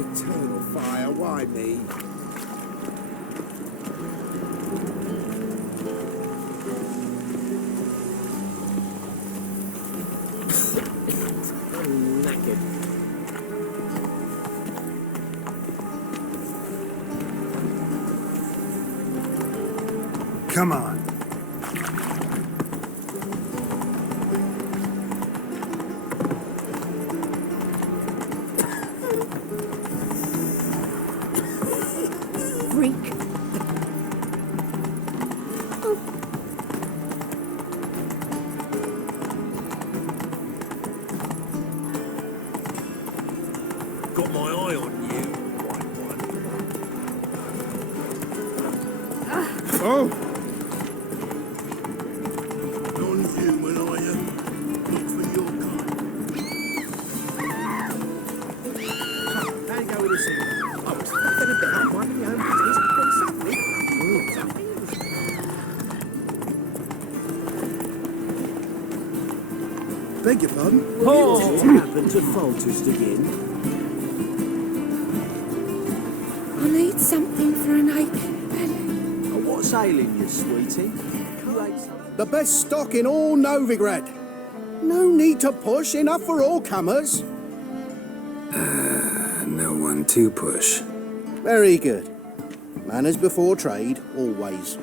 Eternal fire, why me? I'm knackered. Come on. Freak. Got my eye on you, white one. Oh! Non-human, are you? Not for your kind. How you go with this thing? I was thinking about one of your own business. Got something? Beg your pardon? What happened to Foltest again? I need something for an aching belly. Oh, what's ailing you, sweetie? You ate something? The best stock in all Novigrad. No need to push, enough for all comers. No one to push. Very good. Manners before trade, always.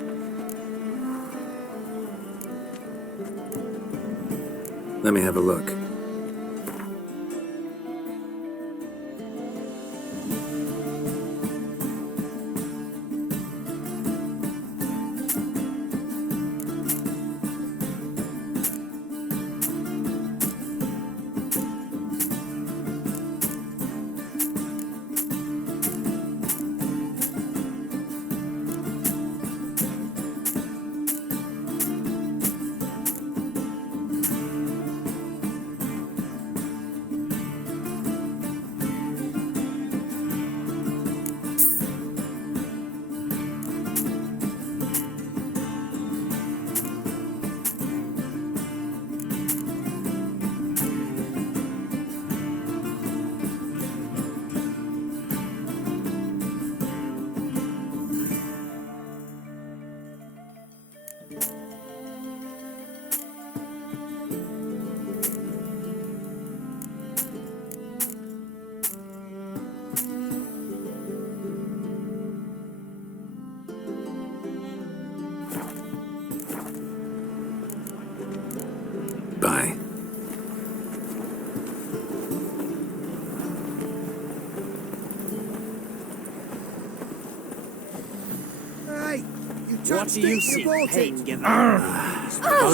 Let me have a look. Bye. Hey, you What touched do you it, see, you bought it. Pengiver? Oh,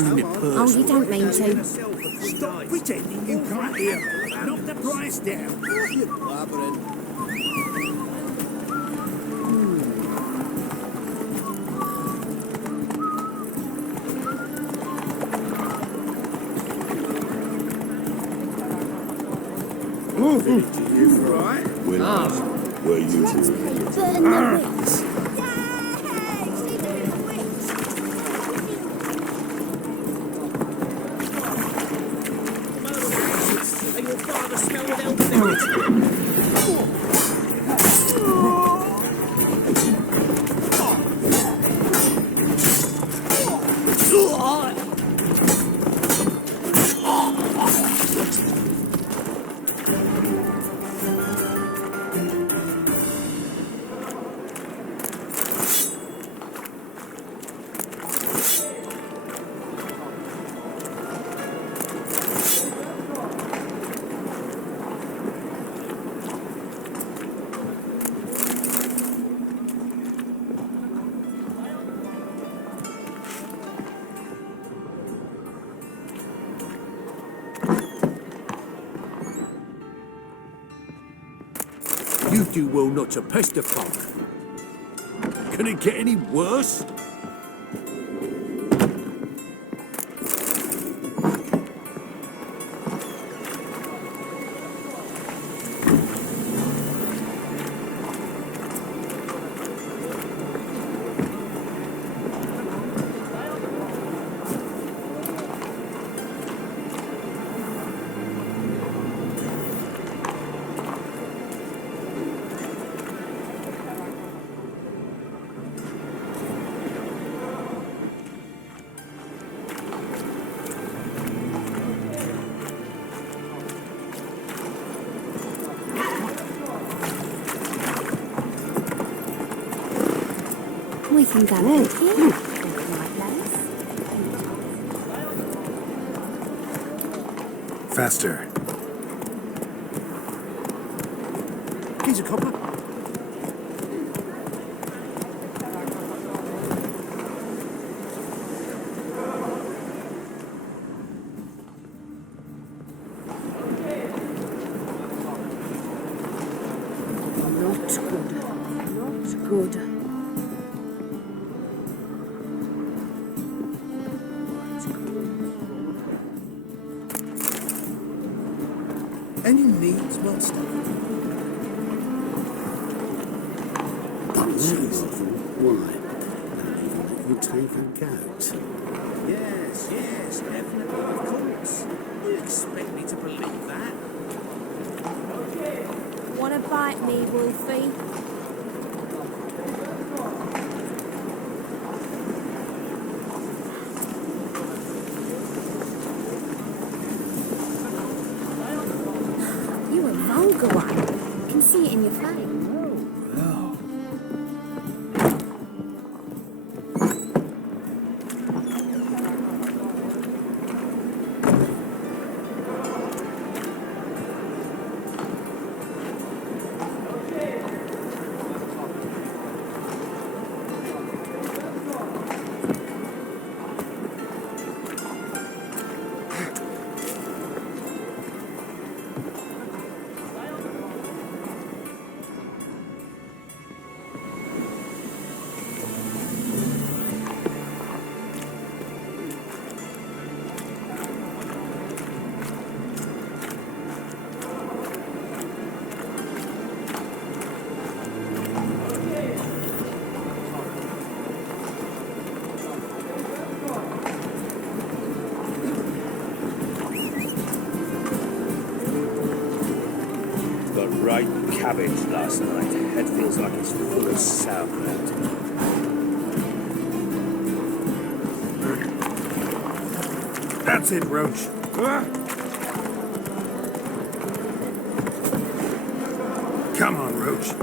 you don't mean to. Stop pretending you can't hear me. Knock the price down. You blabbering. You right? Where you Let's burn the witch. And your father smelled elderberries. You do well not to pester folk. Can it get any worse? can go with you. Right, lads. Faster. Here's a copper. Not good. Any needs, master? Why? You take a goat. Yes, definitely, of course. You expect me to believe that? Wanna bite me, Wolfie? You a vulgar one. I can see it in your face. Got right cabbage last night. Head feels like it's full of sauerkraut. That's it, Roach. Come on, Roach.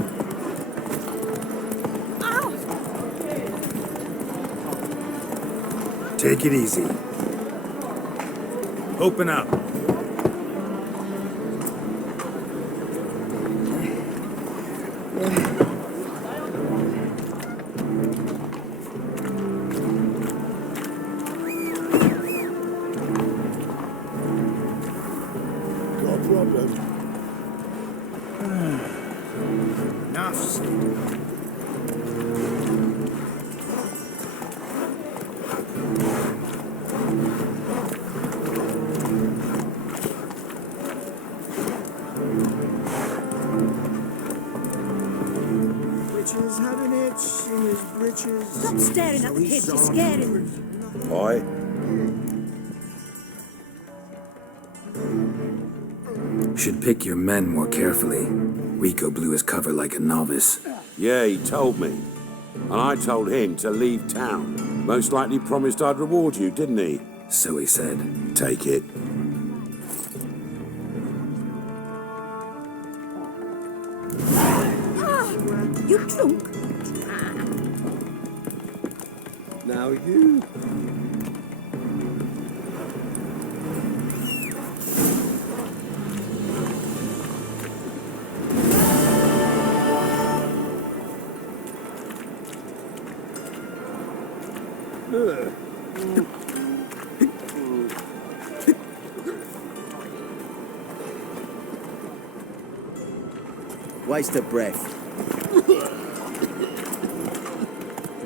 Take it easy. Open up. Got a problem? Enough said. Britches had an itch in his britches. Stop staring at the kids, you're scaring them. Aye. Should pick your men more carefully. Rico blew his cover like a novice. Yeah, he told me. And I told him to leave town. Most likely promised I'd reward you, didn't he? So he said. Take it. You drunk? Now you. Waste of breath.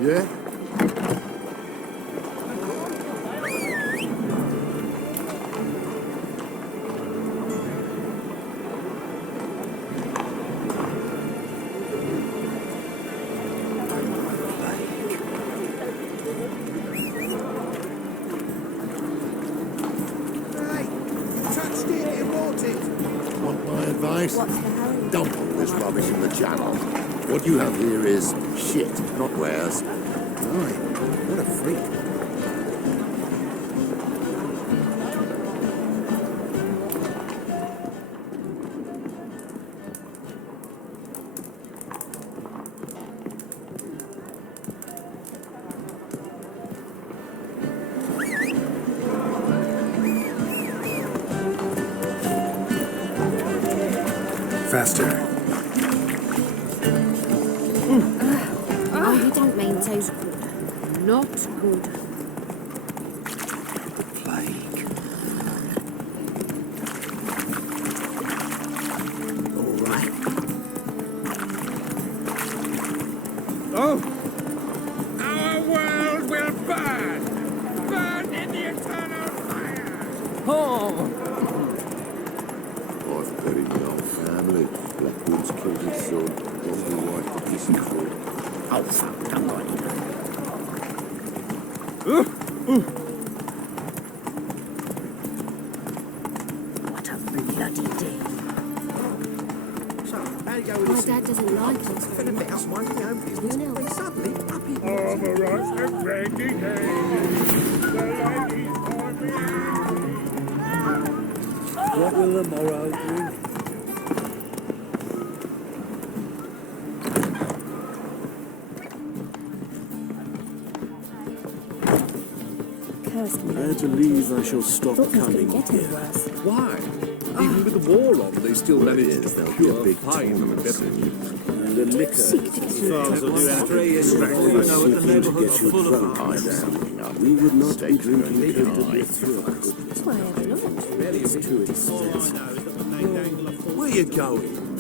Yeah? Hey, you touched it, you bought it. Want my advice? What's the hurry? Dump all this rubbish in the channel. What you have here is shit, not wares. Right, what a freak. faster. Oh, you don't mean to. Not good. Plague. All right. Oh, Our world will burn! Burn in the eternal fire! I've buried my old family. Blackwood's killed his son. Lost my wife to kissing for. Oh, fuck, don't worry. What a bloody day. so how'd it go with My this? dad doesn't like it. Been a bit out my own business. You know. Then suddenly, up he Oh, the right and brandy hay. The ladies for me. What will the morrow bring? Cursed me. I believe I shall stop Thought things coming couldn't get any here. worse. Why? Even with the war on, they still manage to There'll be a procure big fine from a beverage. The liquor. We would not be drinking comfortably through a good That's why I have a lunch. It's too expensive. Where you going?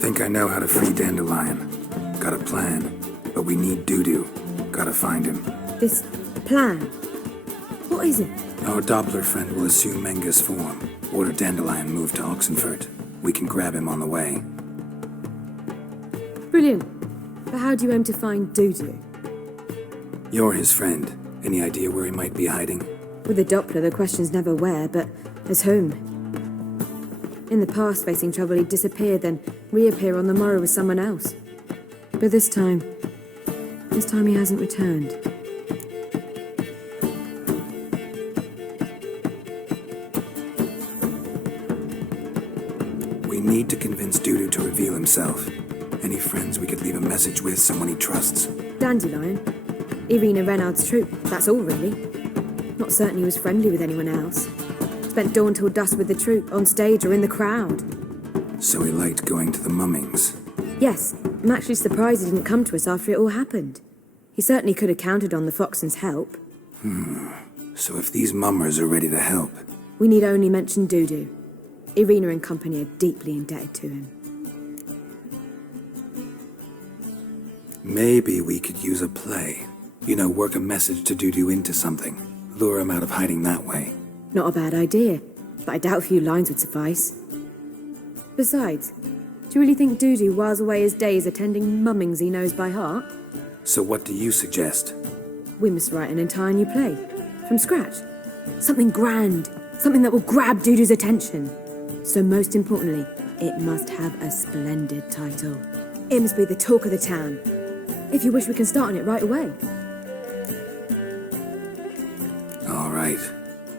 Think I know how to free Dandelion. Got a plan. But we need Dudu. Gotta find him. This plan. What is it? Our Doppler friend will assume Menga's form. Order Dandelion moved to Oxenfurt. We can grab him on the way. Brilliant. But how do you aim to find Dudu? You're his friend. Any idea where he might be hiding? With the Doppler, the question's never where, but as whom. In the past, facing trouble, he'd disappear, then reappear on the morrow with someone else. But this time he hasn't returned. We need to convince Dudu to reveal himself. Any friends we could leave a message with, someone he trusts. Dandelion. Irina Renard's troop, that's all really. Not certain he was friendly with anyone else. Spent dawn till dusk with the troop, on stage or in the crowd. So he liked going to the mummings. Yes, I'm actually surprised he didn't come to us after it all happened. He certainly could have counted on the Foxton's help. So if these mummers are ready to help, We need only mention Dudu. Irina and company are deeply indebted to him. maybe we could use a play. You know, work a message to Dudu into something. Lure him out of hiding that way. Not a bad idea, but I doubt a few lines would suffice. Besides, do you really think Dudu whiles away his days attending mummings he knows by heart? So what do you suggest? We must write an entire new play. From scratch. Something grand. Something that will grab Dudu's attention. So most importantly, it must have a splendid title. It must be the talk of the town. If you wish, we can start on it right away. All right.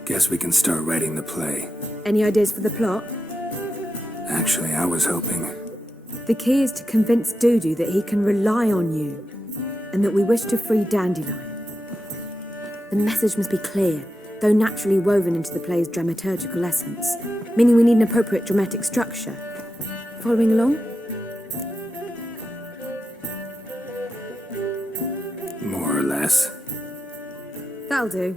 Guess we can start writing the play. Any ideas for the plot? Actually, I was hoping. The key is to convince Dudu that he can rely on you, and that we wish to free Dandelion. The message must be clear, though naturally woven into the play's dramaturgical essence, meaning we need an appropriate dramatic structure. Following along? More or less. That'll do.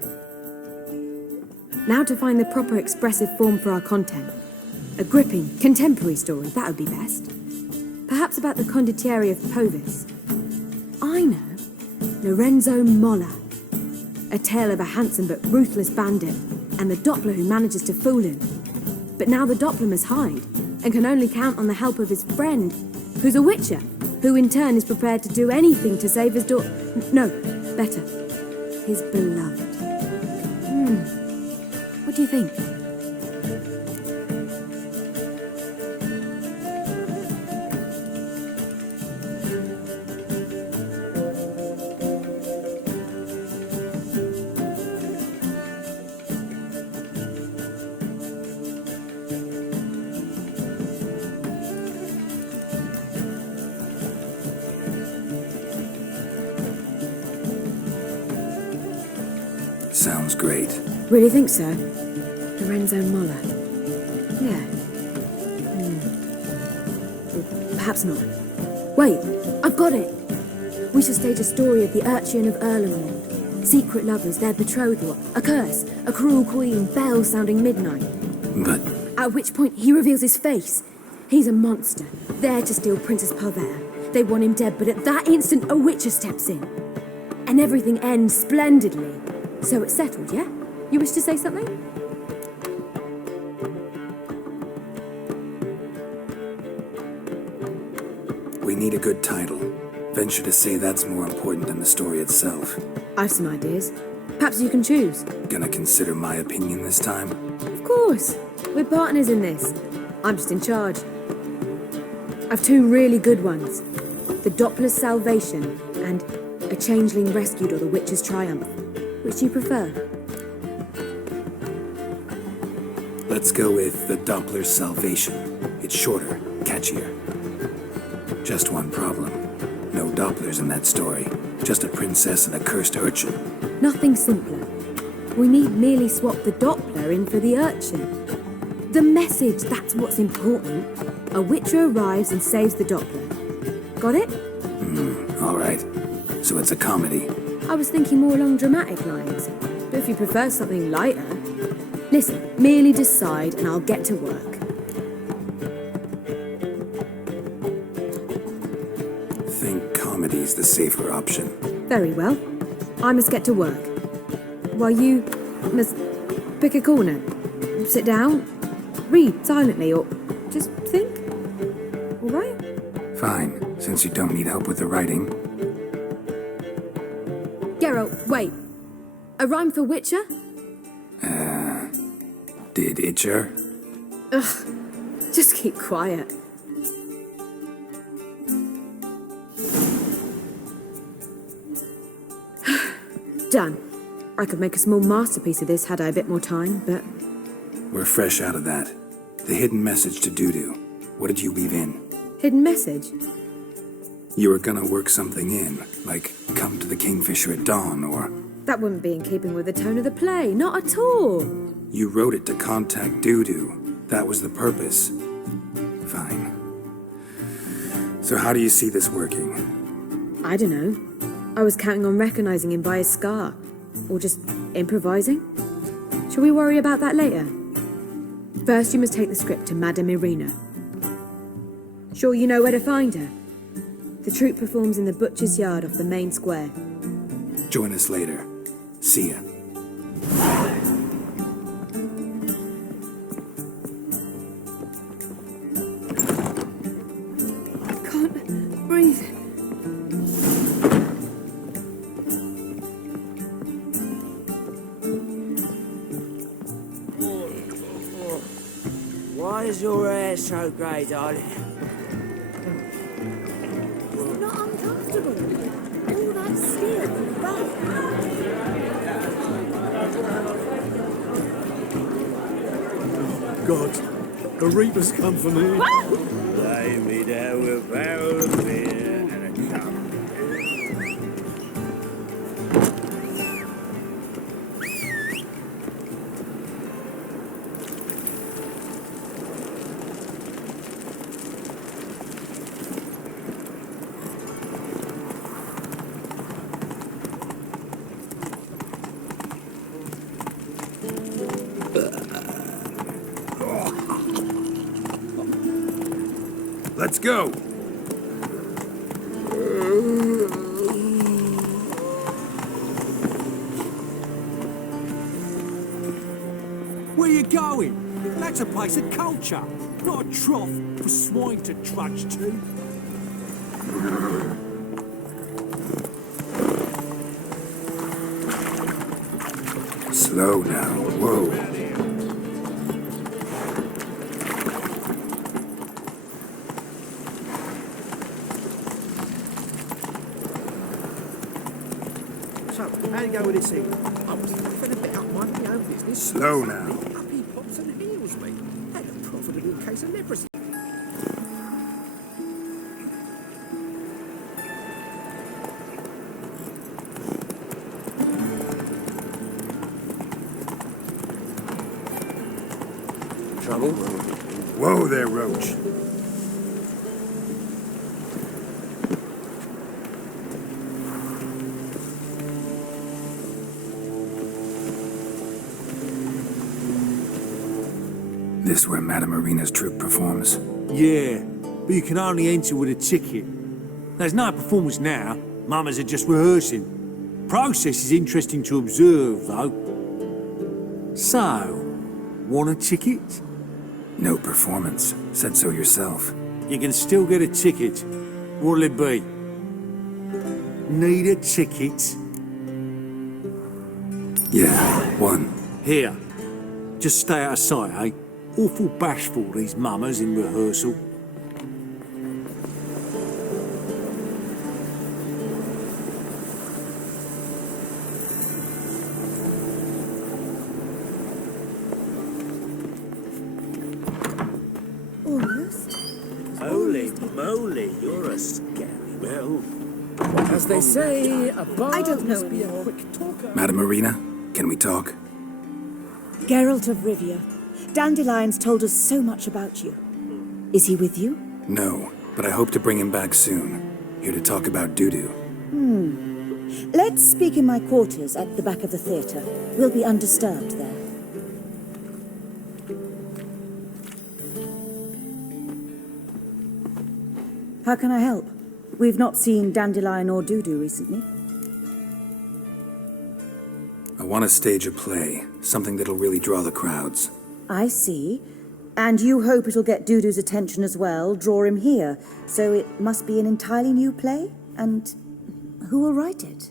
Now to find the proper expressive form for our content. A gripping, contemporary story, that would be best. Perhaps about the condottieri of Povis. I know. Lorenzo Molla. A tale of a handsome but ruthless bandit, and the Doppler who manages to fool him. But now the Doppler must hide, and can only count on the help of his friend, who's a witcher, who in turn is prepared to do anything to save his daughter. No, better, his beloved. What do you think? Sounds great. Really think so? Lorenzo Moller. Yeah. Or perhaps not. Wait, I've got it! We shall stage a story of the Urchin of Erlenwald. Secret lovers, their betrothal, a curse, a cruel queen, bells sounding midnight. But At which point he reveals his face. He's a monster, there to steal Princess Parvera. They want him dead, but at that instant a witcher steps in. And everything ends splendidly. So it's settled, yeah? You wish to say something? we need a good title. Venture to say that's more important than the story itself. I've some ideas. Perhaps you can choose. Gonna consider my opinion this time? Of course. We're partners in this. I'm just in charge. I've two really good ones. The Doppler's Salvation and A Changeling Rescued or The Witch's Triumph. Which do you prefer? Let's go with the Doppler's Salvation. It's shorter, catchier. Just one problem. No Dopplers in that story. Just a princess and a cursed urchin. Nothing simpler. We need merely swap the Doppler in for the urchin. The message, that's what's important. A witcher arrives and saves the Doppler. Got it? All right. So it's a comedy. I was thinking more along dramatic lines. But if you prefer something lighter... Listen, merely decide and I'll get to work. Think comedy's the safer option. Very well. I must get to work. While you must pick a corner. Sit down, read silently, or just think. All right? Fine, since you don't need help with the writing. Geralt, wait. A rhyme for Witcher? Did Itcher? Just keep quiet. Done. I could make a small masterpiece of this had I a bit more time, but... We're fresh out of that. The hidden message to Dudu. What did you weave in? Hidden message? You were gonna work something in, like come to the Kingfisher at dawn, or... That wouldn't be in keeping with the tone of the play, not at all. You wrote it to contact Dudu. That was the purpose. Fine. So how do you see this working? I don't know. I was counting on recognizing him by his scar. Or just improvising. Shall we worry about that later? First, you must take the script to Madame Irina. Sure you know where to find her? The troupe performs in the butcher's yard off the main square. Join us later. See ya. I can't breathe. Why is your hair so grey, darling? You're not uncomfortable. All that steel on the back. God, the Reaper's come for me. Lay me down with a barrel of beer and a cup. Let's go! Where you going? That's a place of culture, not a trough for swine to trudge to. Slow now. Whoa. So, how you go with this thing? I was fed a bit up my own business. Slow now. Up he pops and heals me. Had a profitable case of leprosy. Whoa there, Roach. This where Madame Marina's troupe performs? Yeah, but you can only enter with a ticket. There's no performance now. Mamas are just rehearsing. Process is interesting to observe, though. So, want a ticket? No performance. Said so yourself. You can still get a ticket. What'll it be? Need a ticket? Yeah, one. Here. Just stay out of sight, eh? Awful bashful, these mamas in rehearsal. Almost. Holy moly, you're a scary well. As they say, a bard I don't know must be a anymore. quick talker. Madame Marina, can we talk? Geralt of Rivia. Dandelions told us so much about you. Is he with you? No, but I hope to bring him back soon. Here to talk about Dudu. Let's speak in my quarters at the back of the theatre. We'll be undisturbed there. How can I help? We've not seen Dandelion or Dudu recently. I want to stage a play, something that'll really draw the crowds. I see. And you hope it'll get Dudu's attention as well, draw him here. So it must be an entirely new play? And who will write it?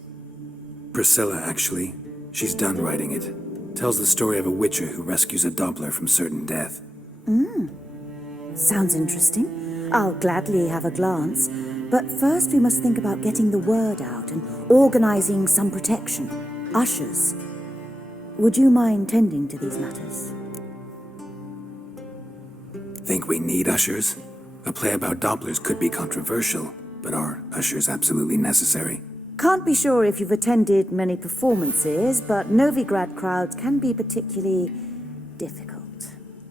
Priscilla, actually. She's done writing it. Tells the story of a witcher who rescues a Doppler from certain death. Sounds interesting. I'll gladly have a glance. But first we must think about getting the word out and organizing some protection. Ushers. Would you mind tending to these matters? Think we need ushers? A play about Dopplers could be controversial, but are ushers absolutely necessary? Can't be sure if you've attended many performances, but Novigrad crowds can be particularly difficult.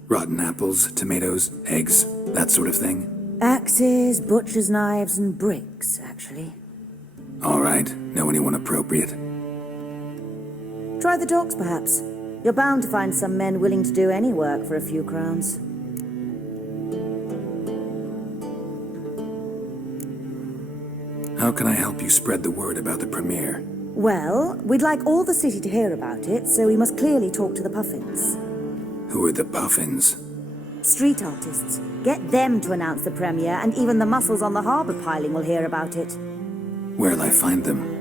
Rotten apples, tomatoes, eggs, that sort of thing? Axes, butcher's knives, and bricks, actually. All right, know anyone appropriate? Try the docks, perhaps. You're bound to find some men willing to do any work for a few crowns. How can I help you spread the word about the premiere? Well, we'd like all the city to hear about it, so we must clearly talk to the Puffins. Who are the Puffins? Street artists. Get them to announce the premiere, and even the muscles on the harbour piling will hear about it. Where'll I find them?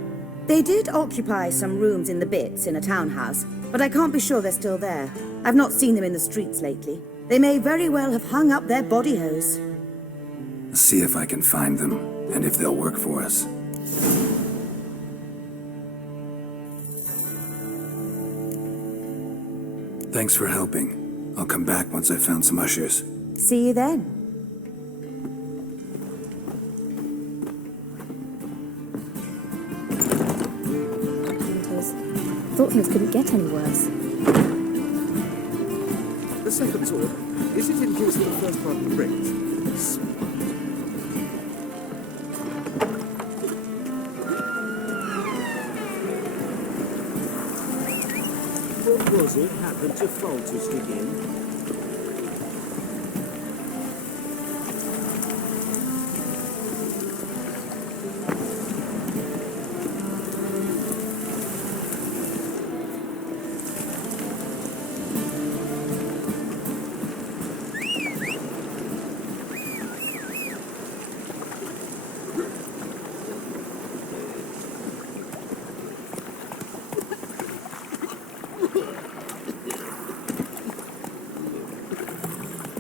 They did occupy some rooms in the Bits in a townhouse, but I can't be sure they're still there. I've not seen them in the streets lately. They may very well have hung up their body hose. See if I can find them, and if they'll work for us. Thanks for helping. I'll come back once I've found some ushers. See you then. Thought things couldn't get any worse. The second sword, is it in case of the first part of the bricks? What was it happened to Foltest again?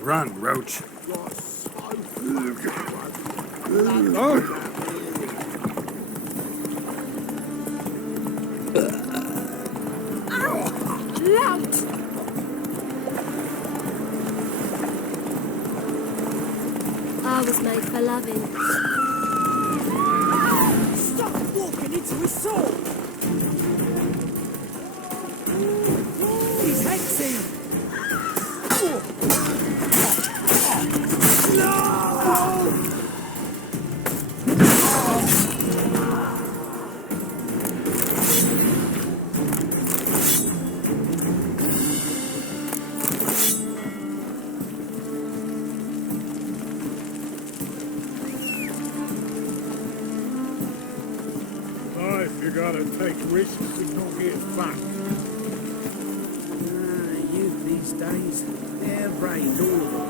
Run, Roach. I was made for loving. Stop walking into his sword! He's hexing! a guy that takes risks and not get fucked. Youth these days, they're brained, all of them.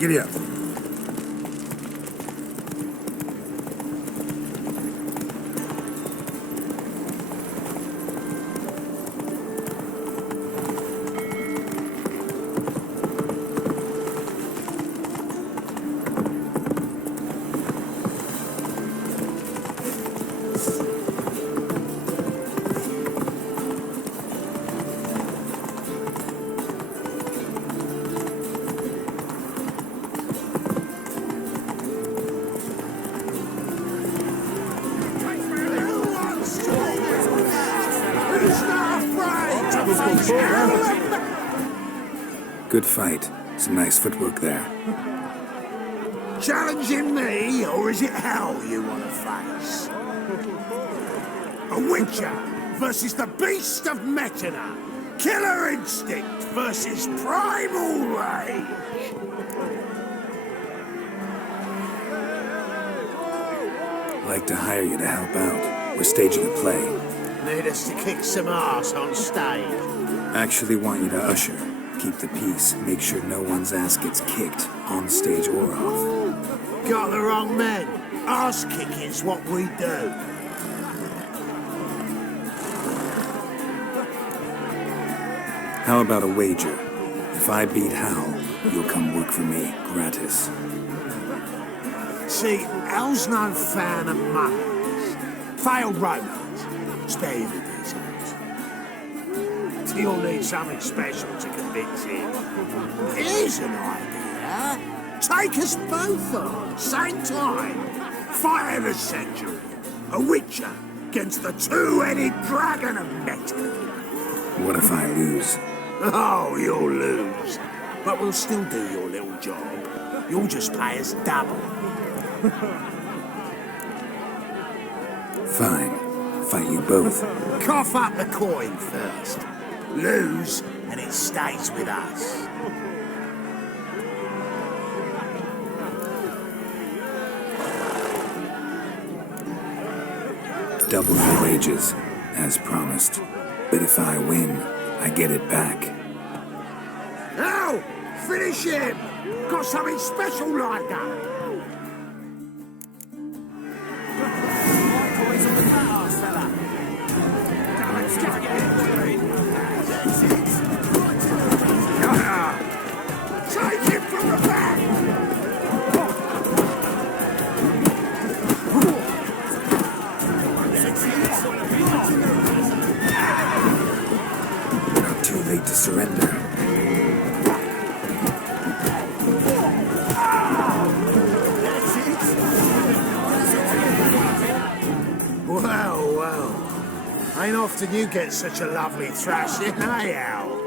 Giddy up. Good fight. Some nice footwork there. Challenging me, or is it hell you want to face? A Witcher versus the Beast of Metina. Killer instinct versus primal rage. I'd like to hire you to help out. We're staging a play. Need us to kick some ass on stage. Actually want you to usher. Keep the peace. Make sure no one's ass gets kicked, on stage or off. Got the wrong men. Ass kicking's what we do. How about a wager? If I beat Hal, you'll come work for me, gratis. See, Hal's no fan of monkeys. Failed romance. Spare you the details. You'll need something special to convince him. Here's an idea. Take us both on, same time. Fight of the century. A Witcher against the two-headed dragon of Metin. What if I lose? Oh, you'll lose. But we'll still do your little job. You'll just pay us double. Fine. Fight you both. Cough up the coin first. Lose, and it stays with us. Double your wages, as promised. But if I win, I get it back. Now, finish him! Got something special like that. Take him from the back! Not too late to surrender. Well. Ain't often you get such a lovely thrashing, eh, Al?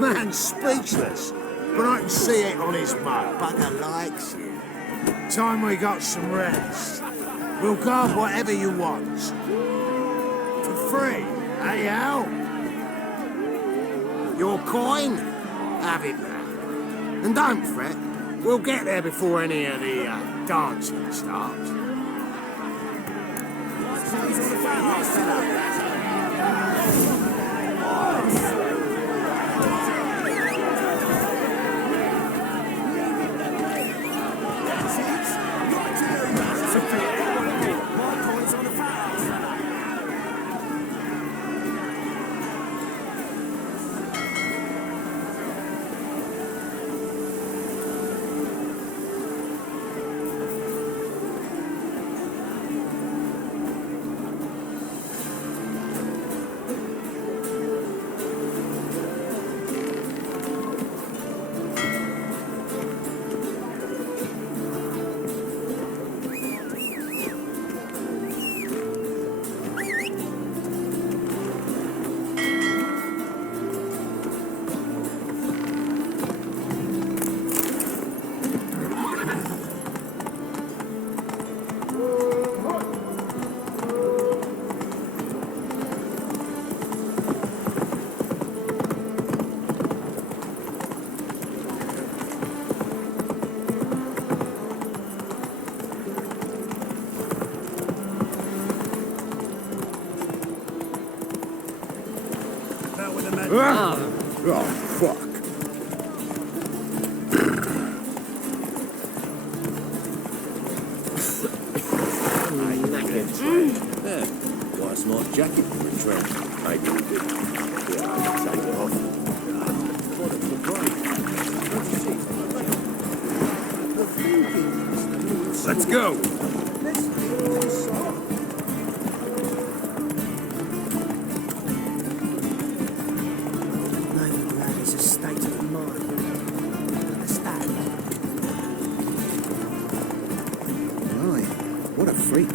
Man's speechless, but I can see it on his mouth. Bugger likes you. Time we got some rest. We'll guard whatever you want. For free, eh, Al? Your coin? Have it back. And don't fret, we'll get there before any of the dancing starts. out with the men. Oh, fuck. Yeah. Why smart jacket for a train? Maybe we did. Yeah, take it off. Let's go. Novigrad is a state of mind. Understand? Right. What a freak.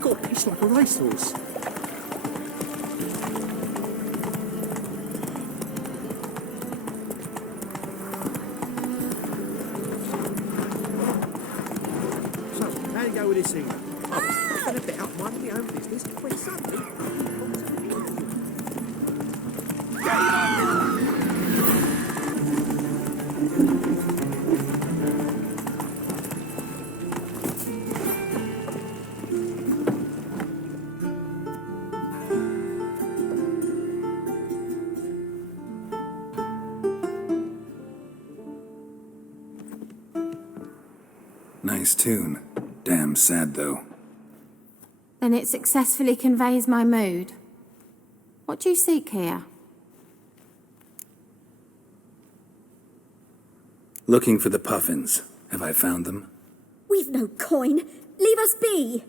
God, it's like a racehorse. So, how do you go with this thing? I'm going to bet up mind my own business when Sunday. Nice tune. Damn sad, though. Then it successfully conveys my mood. What do you seek here? Looking for the puffins. Have I found them? We've no coin. Leave us be.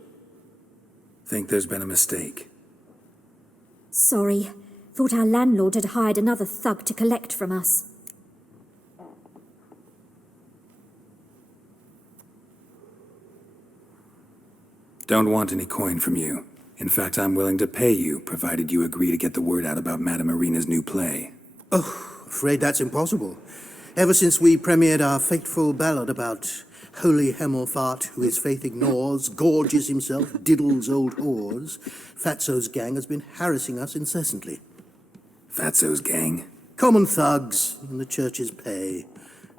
Think there's been a mistake. Sorry. Thought our landlord had hired another thug to collect from us. Don't want any coin from you. In fact, I'm willing to pay you, provided you agree to get the word out about Madame Irina's new play. Oh, afraid that's impossible. Ever since we premiered our fateful ballad about holy Hemelfart, who his faith ignores, gorges himself, diddles old whores, Fatso's gang has been harassing us incessantly. Fatso's gang? Common thugs in the church's pay.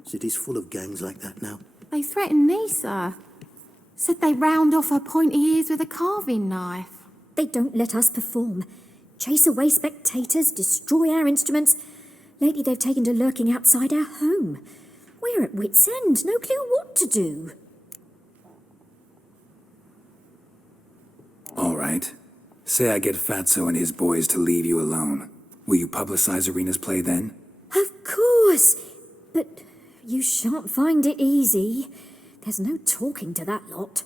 City's full of gangs like that now. They threatened me, sir. Said they'd round off her pointy ears with a carving knife. They don't let us perform. Chase away spectators, destroy our instruments. Lately they've taken to lurking outside our home. We're at wit's end, no clue what to do. All right. Say I get Fatso and his boys to leave you alone. Will you publicize Irina's play then? Of course. But you shan't find it easy. There's no talking to that lot.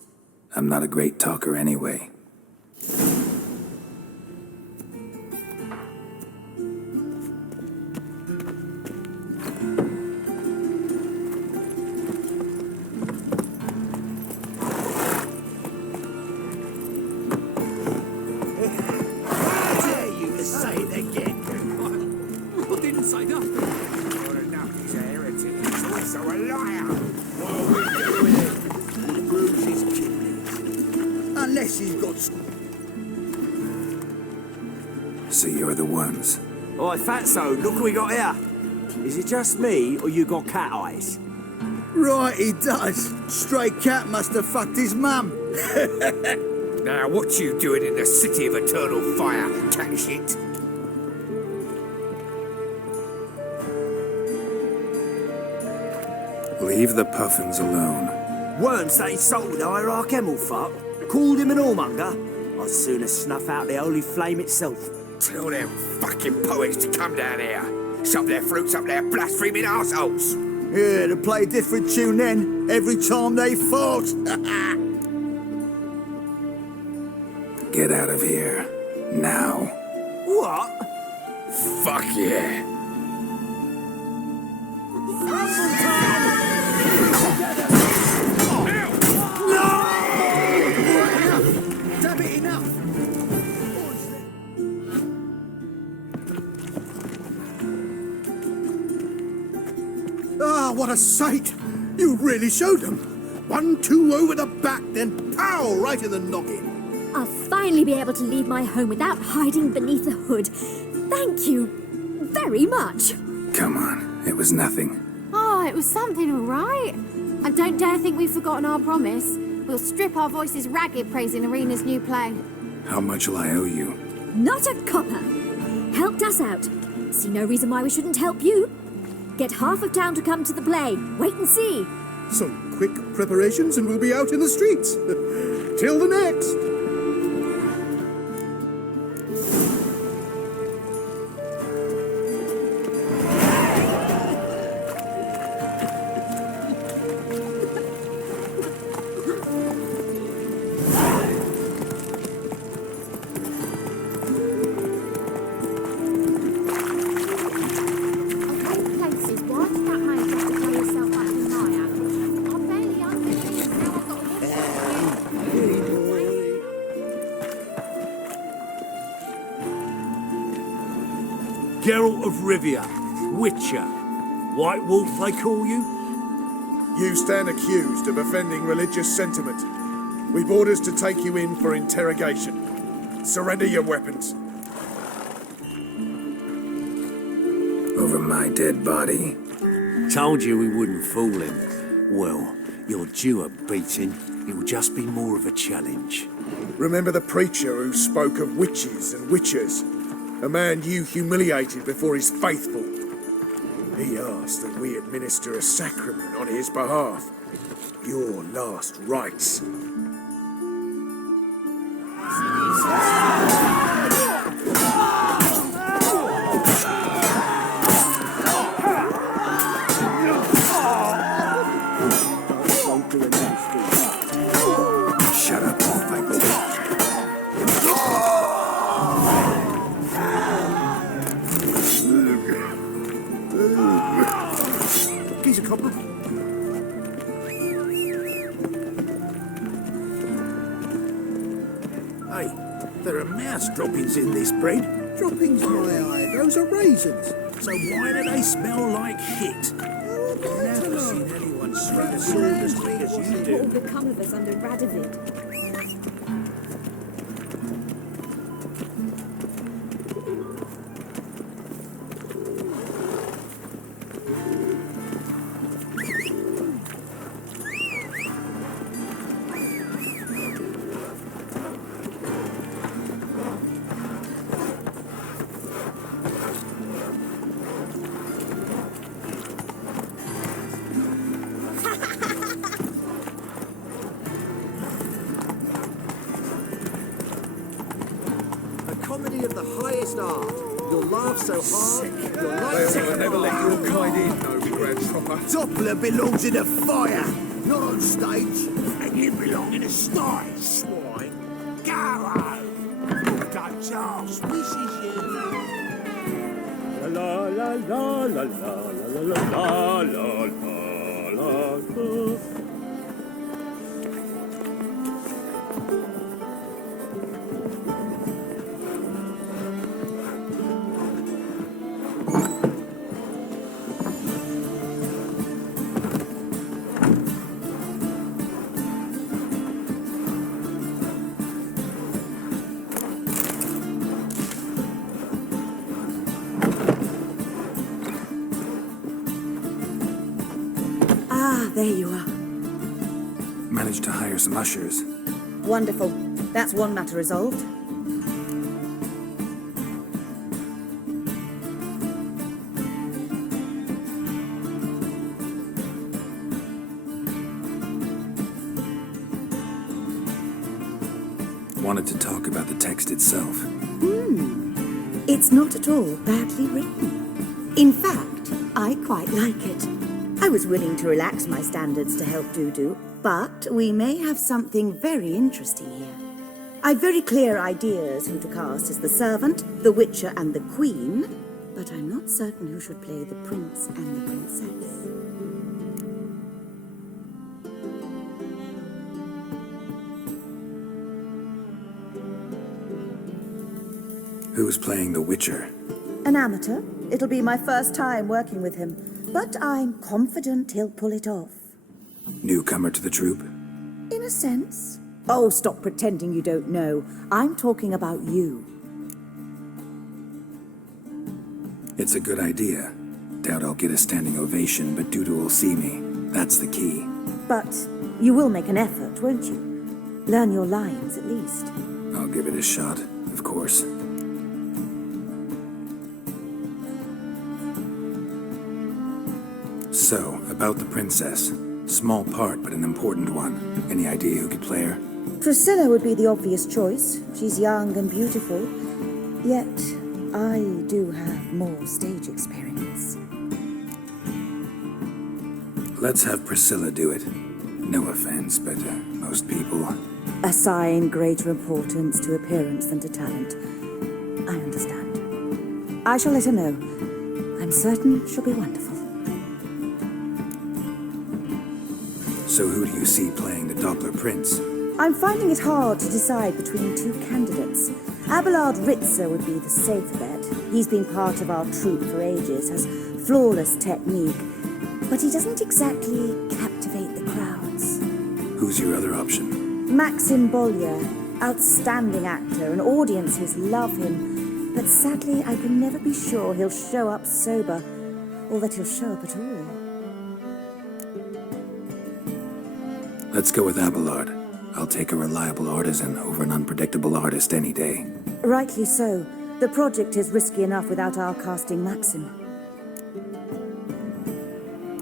I'm not a great talker anyway. Unless he's got... So you're the ones. Oi, Fatso, look what we got here. Is it just me, or you got cat eyes? Right, he does. Stray cat must have fucked his mum. Now, what you doing in the city of eternal fire, cat shit? Leave the puffins alone. Worms that insulted Hierarch Hemelfart, called him an whoremonger. I'd sooner snuff out the holy flame itself. Tell them fucking poets to come down here. Shove their fruits up their blaspheming arseholes. Yeah, to play a different tune then, every time they fought. Get out of here. Now. What? Fuck yeah. Damn it, enough! Ah, what a sight! You really showed them. 1-2 over the back, then pow, right in the noggin. I'll finally be able to leave my home without hiding beneath a hood. Thank you very much. Come on, it was nothing. Oh, Oh, it was something, all right. And don't dare think we've forgotten our promise. We'll strip our voices ragged praising Arena's new play. How much will I owe you? Not a copper. Helped us out. See no reason why we shouldn't help you. Get half of town to come to the play. Wait and see. Some quick preparations and we'll be out in the streets. Till the next. Geralt of Rivia, Witcher. White Wolf, they call you? You stand accused of offending religious sentiment. We've orders to take you in for interrogation. Surrender your weapons. Over my dead body? Told you we wouldn't fool him. Well, you're due a beating. It'll just be more of a challenge. Remember the preacher who spoke of witches and witchers? A man you humiliated before his faithful. He asked that we administer a sacrament on his behalf. Your last rites. Shut up and fight. He's a copper. Hey, there are mouse droppings in this bread. Droppings, my eye. Those are raisins. So why do they smell like shit? I've never seen anyone swing a sword as big as you What do. will become of us under Radovid? Comedy of the highest art. You'll laugh so hard, you'll like They'll never let your kind in, no Grand Trapper. Doppler belongs in a fire, not on stage. And you belong in a sty, swine. Go home. Don't Charles wishes you. La la la la la la la la la la la. There you are. Managed to hire some ushers. Wonderful. That's one matter resolved. Wanted to talk about the text itself. It's not at all badly written. In fact, I quite like it. I was willing to relax my standards to help Dudu, but we may have something very interesting here. I've very clear ideas who to cast as the servant, the witcher, and the queen, but I'm not certain who should play the prince and the princess. Who's playing the Witcher? An amateur. It'll be my first time working with him, but I'm confident he'll pull it off. Newcomer to the troupe? In a sense. Oh, stop pretending you don't know. I'm talking about you. It's a good idea. Doubt I'll get a standing ovation, but Dudu will see me. That's the key. But you will make an effort, won't you? Learn your lines, at least. I'll give it a shot, of course. So, about the princess. Small part, but an important one. Any idea who could play her? Priscilla would be the obvious choice. She's young and beautiful. Yet, I do have more stage experience. Let's have Priscilla do it. No offense, but most people... Assign greater importance to appearance than to talent. I understand. I shall let her know. I'm certain she'll be wonderful. So who do you see playing the Doppler Prince? I'm finding it hard to decide between two candidates. Abelard Ritzer would be the safe bet. He's been part of our troupe for ages, has flawless technique, but he doesn't exactly captivate the crowds. Who's your other option? Maxim Bollier, outstanding actor, and audiences love him. But sadly, I can never be sure he'll show up sober, or that he'll show up at all. Let's go with Abelard. I'll take a reliable artisan over an unpredictable artist any day. Rightly so. The project is risky enough without our casting Maxim.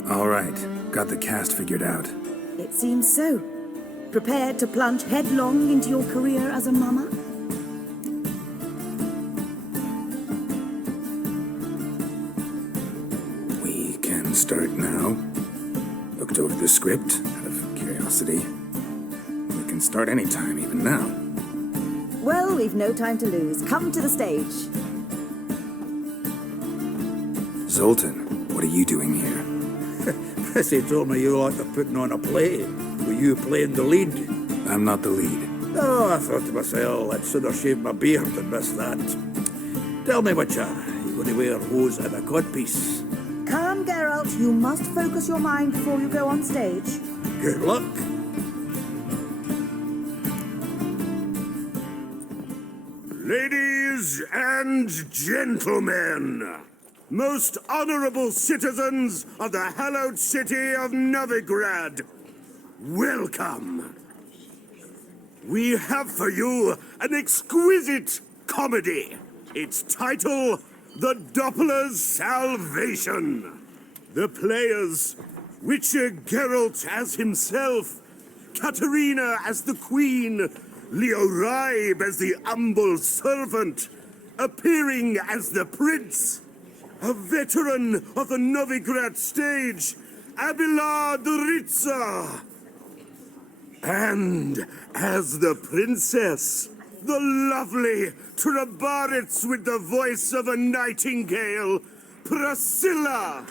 All right. Got the cast figured out. It seems so. Prepared to plunge headlong into your career as a mama? We can start now. Looked over the script, out of curiosity. We can start anytime, even now. Well, we've no time to lose. Come to the stage. Zoltan, what are you doing here? Prissy told me you like to putting on a play. Were you playing the lead? I'm not the lead. Oh, I thought to myself, I'd sooner shave my beard than miss that. Tell me, Witcher, you going to wear hose and a codpiece? Come, Geralt. You must focus your mind before you go on stage. Good luck. Ladies and gentlemen, most honorable citizens of the hallowed city of Novigrad, welcome. We have for you an exquisite comedy. Its title, The Doppler's Salvation. The players, Witcher Geralt as himself, Katerina as the Queen, Leo Raib as the humble servant, appearing as the Prince, a veteran of the Novigrad stage, Abelard Ritzer. And as the Princess, the lovely Trebaritz with the voice of a nightingale, Priscilla.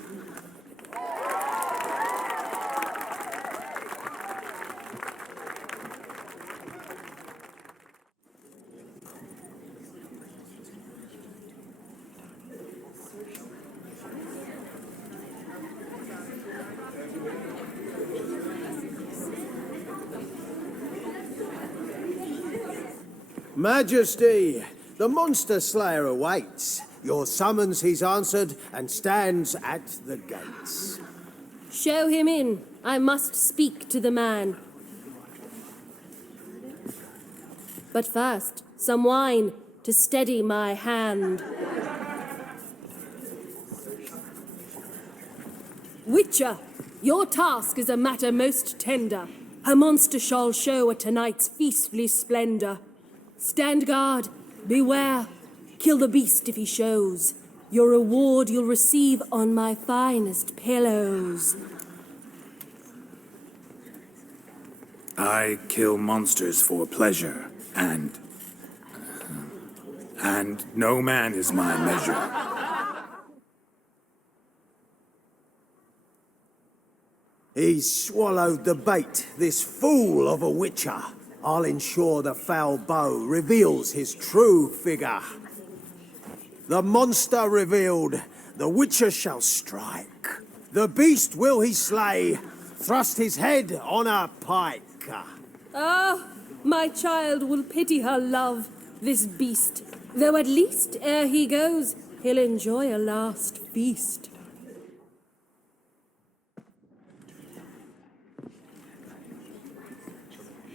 Majesty, the Monster Slayer awaits. Your summons he's answered and stands at the gates. Show him in. I must speak to the man. But first, some wine to steady my hand. Witcher, your task is a matter most tender. Her monster shall show at tonight's feastly splendor. Stand guard, beware, kill the beast if he shows. Your reward you'll receive on my finest pillows. I kill monsters for pleasure, and no man is my measure. He's swallowed the bait, this fool of a Witcher. I'll ensure the foul bow reveals his true figure. The monster revealed, the Witcher shall strike. The beast will he slay, thrust his head on a pike. Ah, my child will pity her love, this beast. Though at least, ere he goes, he'll enjoy a last feast.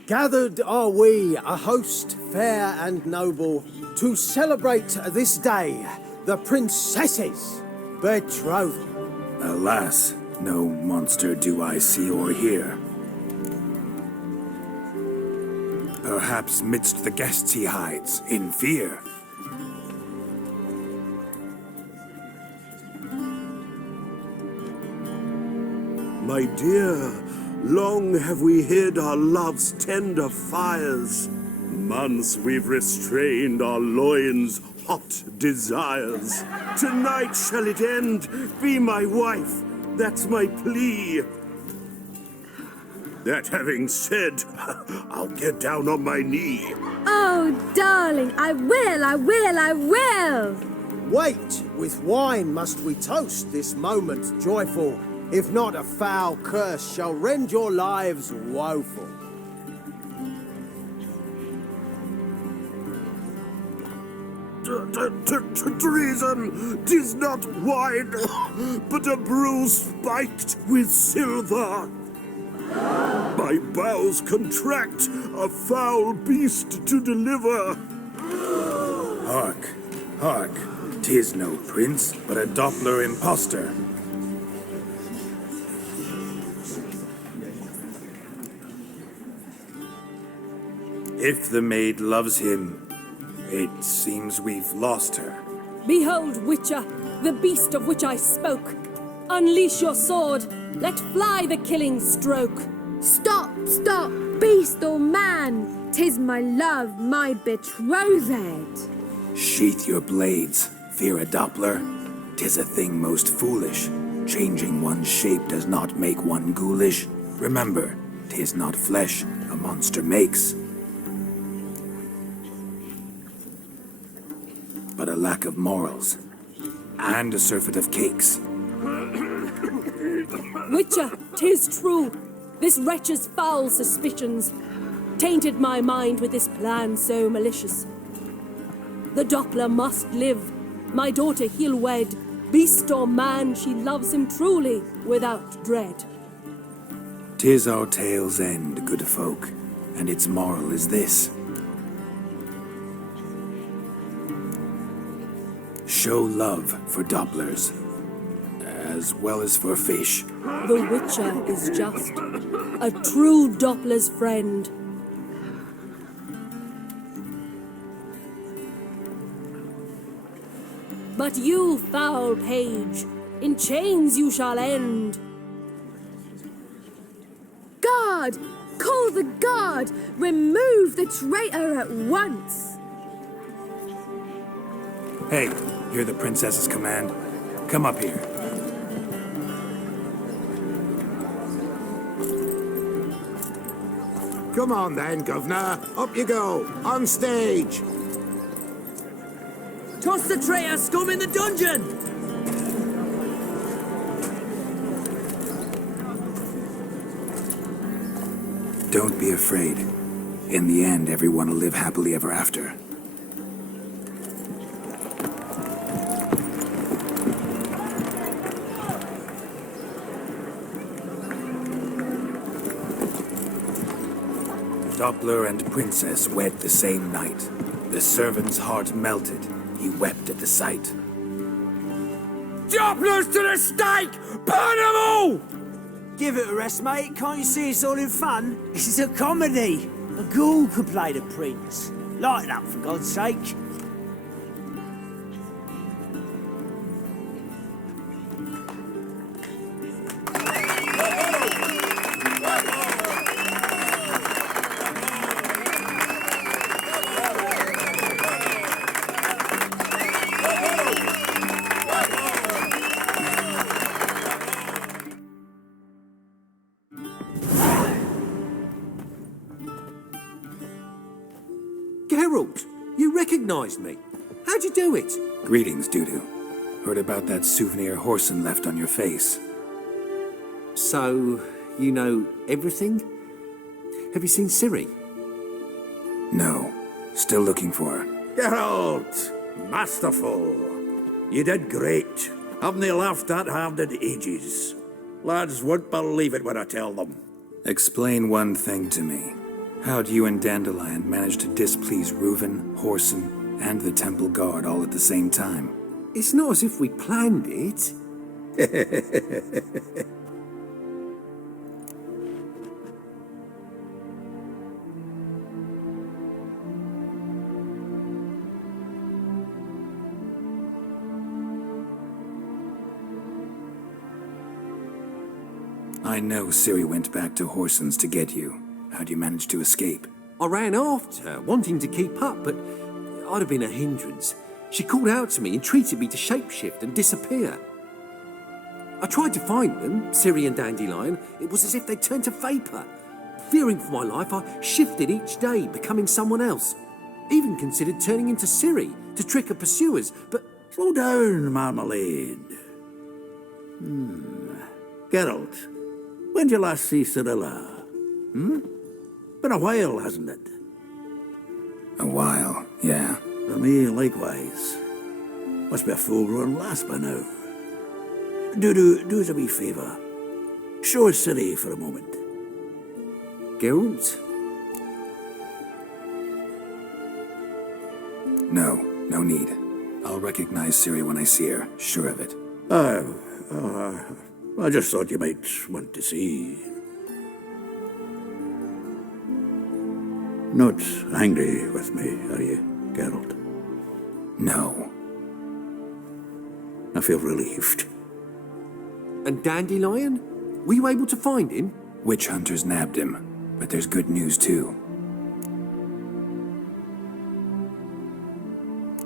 Gathered are we, a host fair and noble, to celebrate this day, the princess's betrothal. Alas, no monster do I see or hear. Perhaps midst the guests he hides, in fear. My dear, long have we hid our love's tender fires. Months we've restrained our loins' hot desires. Tonight shall it end. Be my wife, that's my plea. That having said, I'll get down on my knee. Oh, darling, I will! Wait, with wine must we toast this moment joyful. If not, a foul curse shall rend your lives woeful. Treason! 'Tis not wine, but a brew spiked with silver. My bowels contract, a foul beast to deliver. Hark, hark, 'tis no prince, but a Doppler impostor. If the maid loves him, it seems we've lost her. Behold, Witcher, the beast of which I spoke. Unleash your sword. Let fly the killing stroke. Stop, beast or man! 'Tis my love, my betrothed. Sheath your blades, fear a Doppler. 'Tis a thing most foolish. Changing one's shape does not make one ghoulish. Remember, 'tis not flesh a monster makes, but a lack of morals, and a surfeit of cakes. Witcher, 'tis true. This wretch's foul suspicions tainted my mind with this plan so malicious. The Doppler must live. My daughter he'll wed. Beast or man, she loves him truly, without dread. 'Tis our tale's end, good folk, and its moral is this. Show love for Dopplers, as well as for fish. The Witcher is just a true Doppler's friend. But you, foul page, in chains you shall end. Guard! Call the guard! Remove the traitor at once! Hey, hear the princess's command? Come up here. Come on then, Governor. Up you go. On stage. Toss the traitor scum in the dungeon! Don't be afraid. In the end, everyone will live happily ever after. Doppler and princess wed the same night. The servant's heart melted. He wept at the sight. Dopplers to the stake! Burn them all! Give it a rest, mate. Can't you see it's all in fun? This is a comedy. A ghoul could play the prince. Lighten up, for God's sake. Geralt, you recognized me. How'd you do it? Greetings, Dudu. Heard about that souvenir Whoreson left on your face. So, you know everything? Have you seen Ciri? No. Still looking for her. Geralt! Masterful! You did great. Haven't they laughed that hard in ages? Lads won't believe it when I tell them. Explain one thing to me. How'd you and Dandelion manage to displease Reuven, Whoreson, and the Temple Guard all at the same time? It's not as if we planned it. I know Ciri went back to Whoreson's to get you. How'd you manage to escape? I ran after her, wanting to keep up, but I'd have been a hindrance. She called out to me, entreated me to shapeshift and disappear. I tried to find them, Ciri and Dandelion. It was as if they'd turned to vapour. Fearing for my life, I shifted each day, becoming someone else. Even considered turning into Ciri to trick her pursuers, but... Slow down, Marmalade. Geralt, when'd you last see Cirilla? Been a while, hasn't it? A while, yeah. For me, likewise. Must be a full-grown lass by now. Do us a wee favour. Show us Ciri for a moment. Geralt? No need. I'll recognize Ciri when I see her, sure of it. I just thought you might want to see. Not angry with me, are you, Geralt? No. I feel relieved. And Dandelion? Were you able to find him? Witch hunters nabbed him, but there's good news too.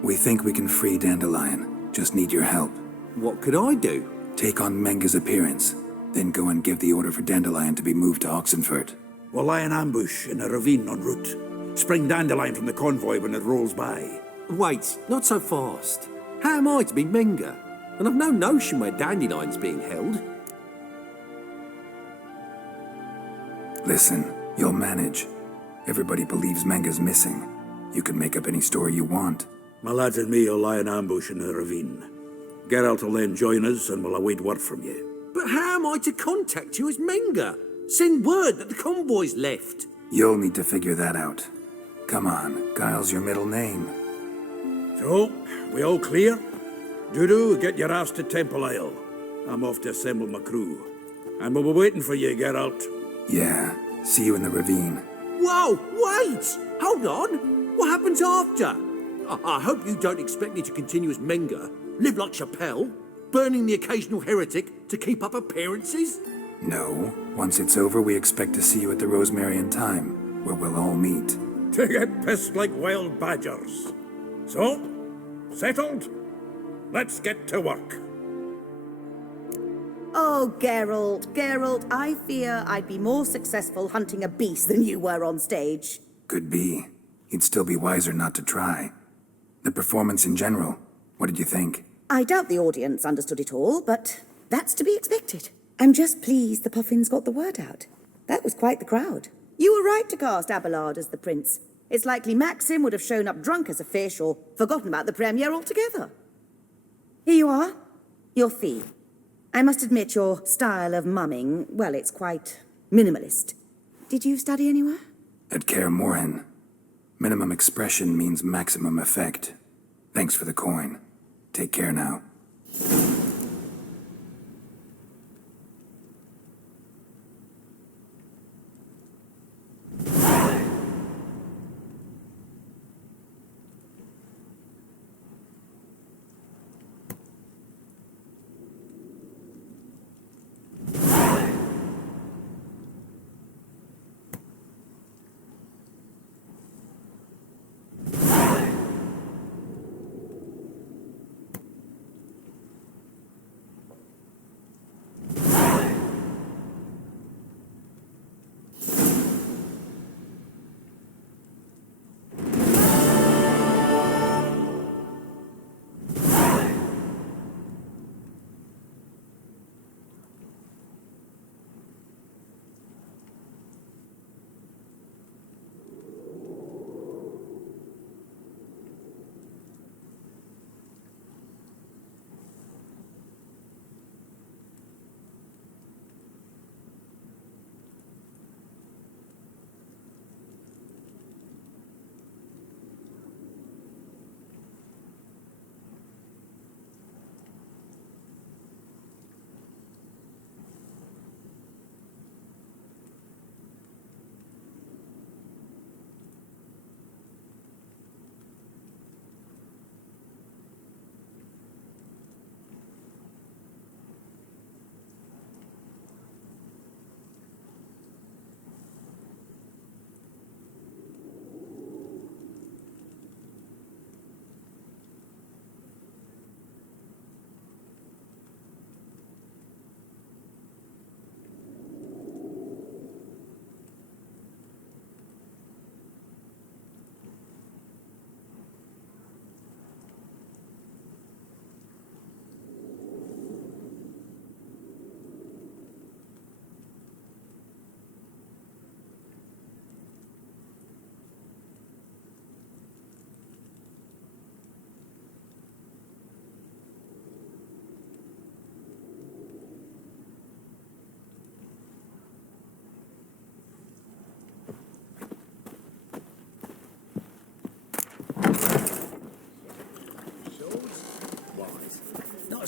We think we can free Dandelion. Just need your help. What could I do? Take on Menga's appearance, then go and give the order for Dandelion to be moved to Oxenfurt. We'll lie in ambush in a ravine en route. Spring Dandelion from the convoy when it rolls by. Wait, not so fast. How am I to be Menga? And I've no notion where Dandelion's being held. Listen, you'll manage. Everybody believes Menga's missing. You can make up any story you want. My lads and me will lie in ambush in the ravine. Geralt will then join us and we'll await word from you. But how am I to contact you as Menga? Send word that the convoy's left. You'll need to figure that out. Come on, Guile's your middle name. So, we all clear? Dudu, get your ass to Temple Isle. I'm off to assemble my crew. And we'll be waiting for you, Geralt. Yeah, see you in the ravine. Whoa, wait! Hold on! What happens after? I hope you don't expect me to continue as Menga, live like Chappelle, burning the occasional heretic to keep up appearances? No. Once it's over, we expect to see you at the Rosemary in Time, where we'll all meet. To get pissed like wild badgers. So, settled? Let's get to work. Oh, Geralt, I fear I'd be more successful hunting a beast than you were on stage. Could be. You'd still be wiser not to try. The performance in general, what did you think? I doubt the audience understood it all, but that's to be expected. I'm just pleased the Puffins got the word out. That was quite the crowd. You were right to cast Abelard as the prince. It's likely Maxim would have shown up drunk as a fish or forgotten about the premiere altogether. Here you are, your fee. I must admit your style of mumming, well, it's quite minimalist. Did you study anywhere? At Kaer Morhen. Minimum expression means maximum effect. Thanks for the coin. Take care now.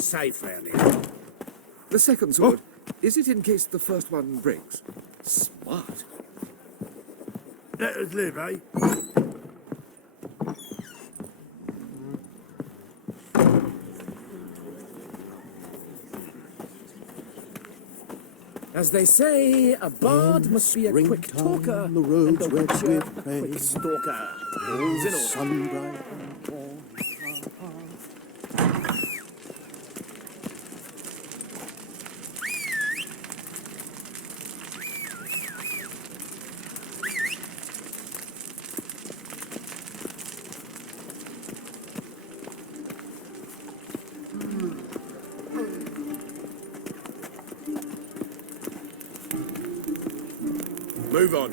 safe round here. The second sword, is it in case the first one breaks? Smart. Let us live, eh? As they say, a bard must be a quick talker, the roads and a wet witcher with a quick rain. stalker. All All's in order. sun-bright. Move on.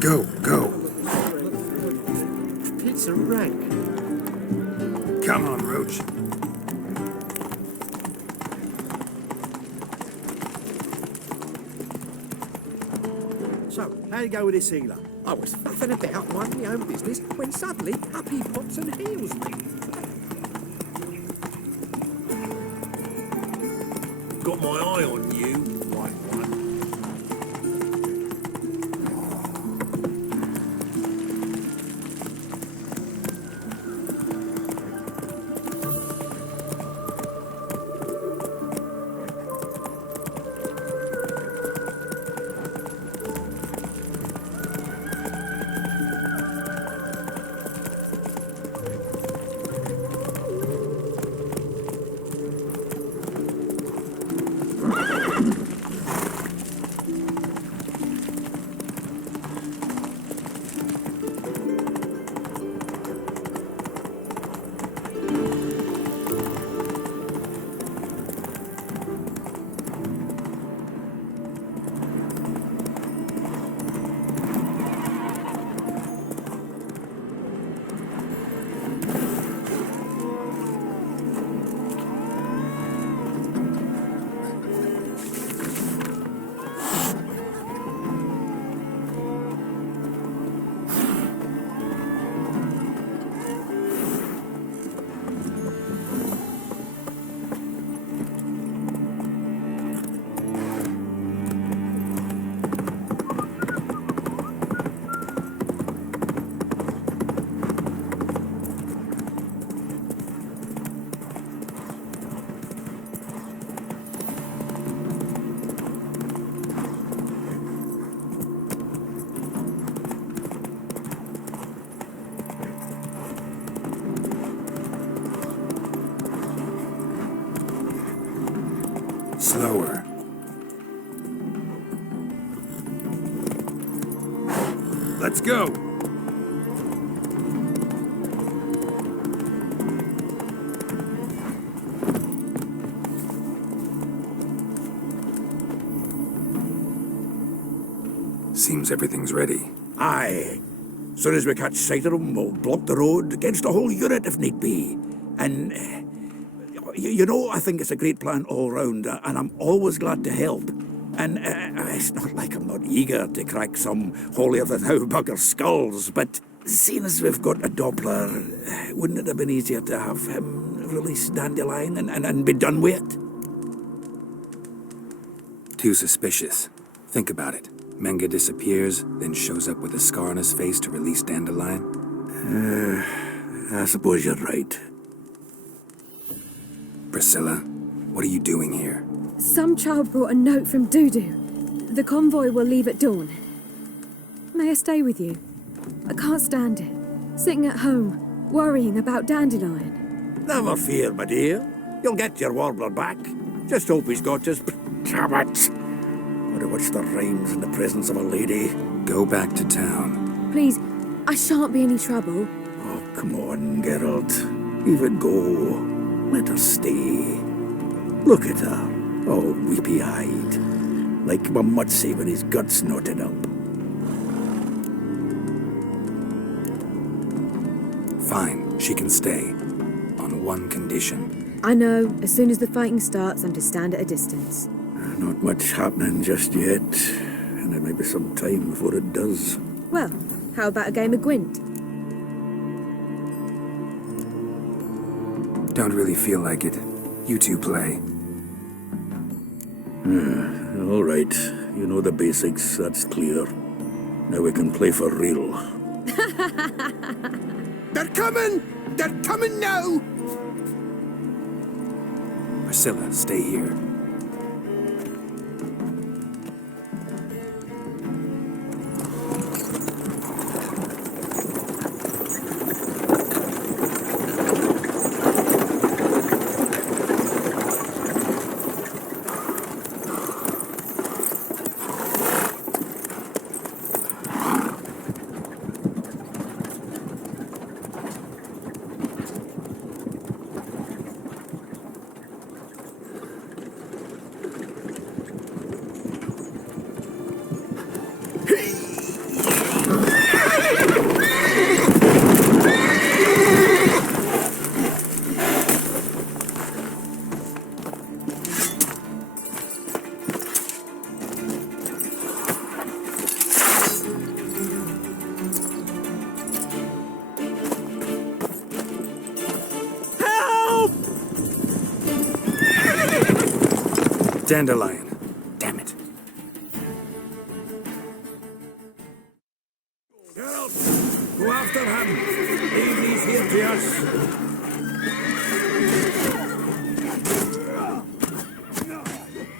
Go, go. It's a wreck. Come on, Roach. So, how'd it go with this healer? I was faffing about minding my own business when suddenly up he pops and heals me. Got my eye on you, white one. Slower. Let's go. Seems everything's ready. Aye. Soon as we catch sight of them, we'll block the road against a whole unit if need be. And, you know, I think it's a great plan all round, and I'm always glad to help. And it's not like I'm not eager to crack some holier-than-thou bugger skulls, but seeing as we've got a Doppler, wouldn't it have been easier to have him release Dandelion and be done with it? Too suspicious. Think about it. Menga disappears, then shows up with a scar on his face to release Dandelion. I suppose you're right. Priscilla, what are you doing here? Some child brought a note from Dudu. The convoy will leave at dawn. May I stay with you? I can't stand it. Sitting at home, worrying about Dandelion. Never fear, my dear. You'll get your warbler back. Just hope he's got his... Damn it! What a what's the rhymes in the presence of a lady? Go back to town. Please, I shan't be any trouble. Oh, come on, Geralt. Even go. Let her stay. Look at her, all weepy-eyed, like my Mudsey when his guts knotted up. Fine, she can stay. On one condition. I know, as soon as the fighting starts, I'm to stand at a distance. Not much happening just yet, and it may be some time before it does. Well, how about a game of Gwent? Don't really feel like it. You two play. All right. You know the basics, that's clear. Now we can play for real. They're coming! They're coming now! Priscilla, stay here. Dandelion. Damn it. Girls, go after him. Leave these here to us.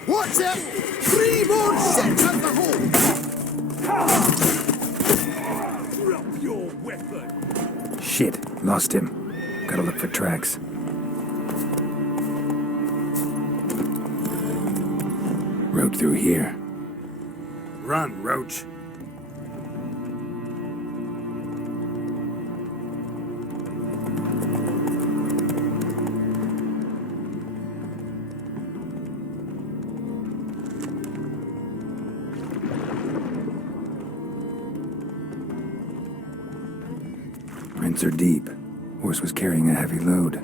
Watch it! 3 more sets at the hole! Drop your weapon. Shit, lost him. Gotta look for tracks. Road through here. Run, Roach. Prints are deep. Horse was carrying a heavy load.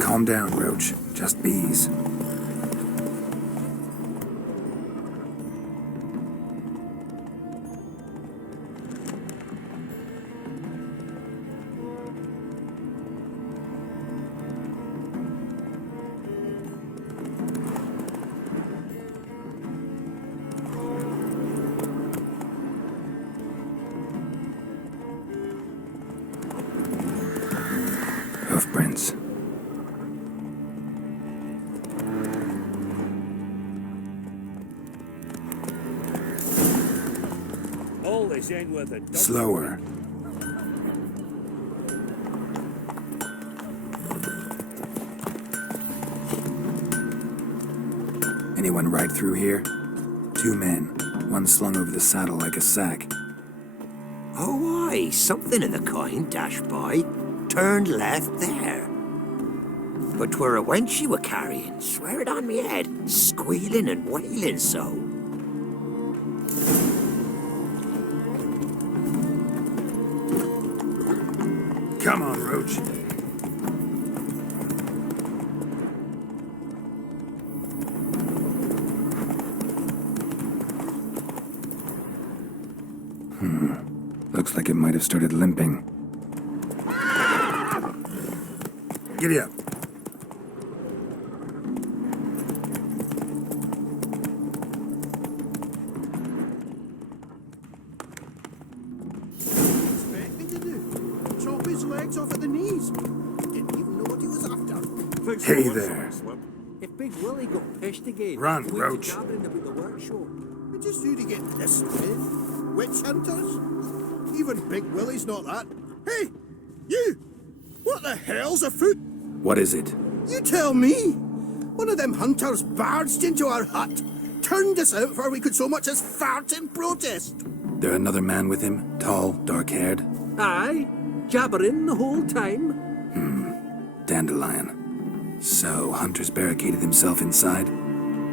Calm down, Roach. Just bees. Hoofprints. Slower. Anyone ride through here? 2 men, one slung over the saddle like a sack. Oh, aye, something of the kind dashed by. Turned left there. But 'twere a wench you were carrying, swear it on me head, squealing and wailing so. Come on, Roach. Looks like it might have started limping. Giddy up. Expect me to do? Chop his legs off at the knees. Didn't even know what he was after. Hey there. If Big Willie got pissed again, Run, we'd be Roach. gabbering about the workshop. We just knew to get this way. Witch hunters? Even Big Willie's not that. Hey, you! What the hell's afoot? What is it? You tell me! One of them hunters barged into our hut, turned us out before we could so much as fart in protest. There another man with him? Tall, dark-haired? Aye, jabbering the whole time. Dandelion. So, Hunter's barricaded himself inside?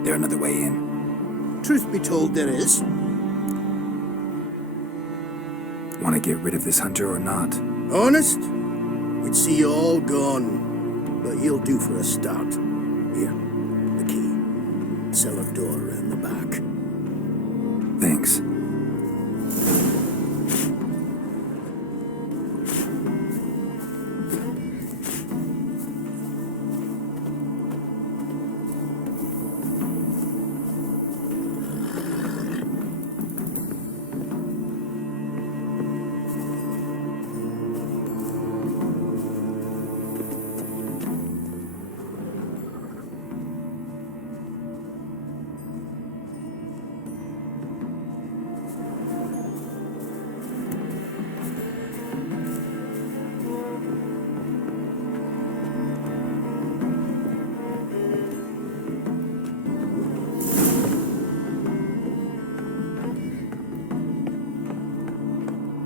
there another way in? Truth be told, there is. Want to get rid of this hunter or not? Honest? We'd see you all gone. But he'll do for a start. Here, the key. Cellar door around the back. Thanks.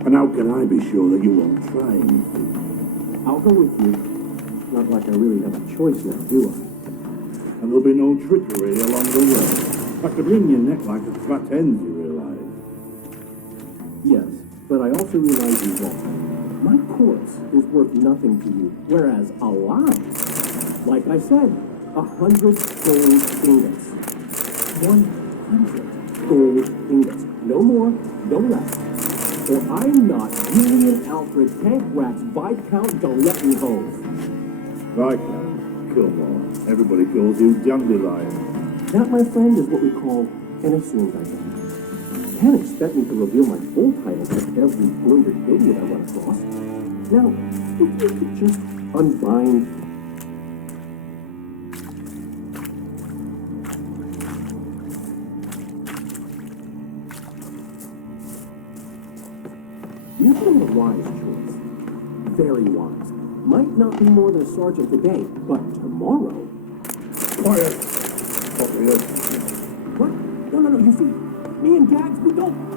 And how can I be sure that you won't try anything? I'll go with you. Not like I really have a choice now, do I? And there'll be no trickery along the way. I could wring your neck like a fat hen, you realize? Yes, but I also realize you won't. My corpse is worth nothing to you, whereas alive, like I said, 100 gold ingots. 100 gold ingots. No more, no less. Or I'm not Julian Alfred Tankrax Viscount Galettenhove. Viscount? Come on. Everybody calls you Dandelion. That, my friend, is what we call an assumed identity. You can't expect me to reveal my full title to every wounded idiot I run across. Now, if you could just unbind. You made a wise choice. Very wise. Might not be more than a sergeant today, but tomorrow. Quiet. What? No, you see, me and Gags, we don't.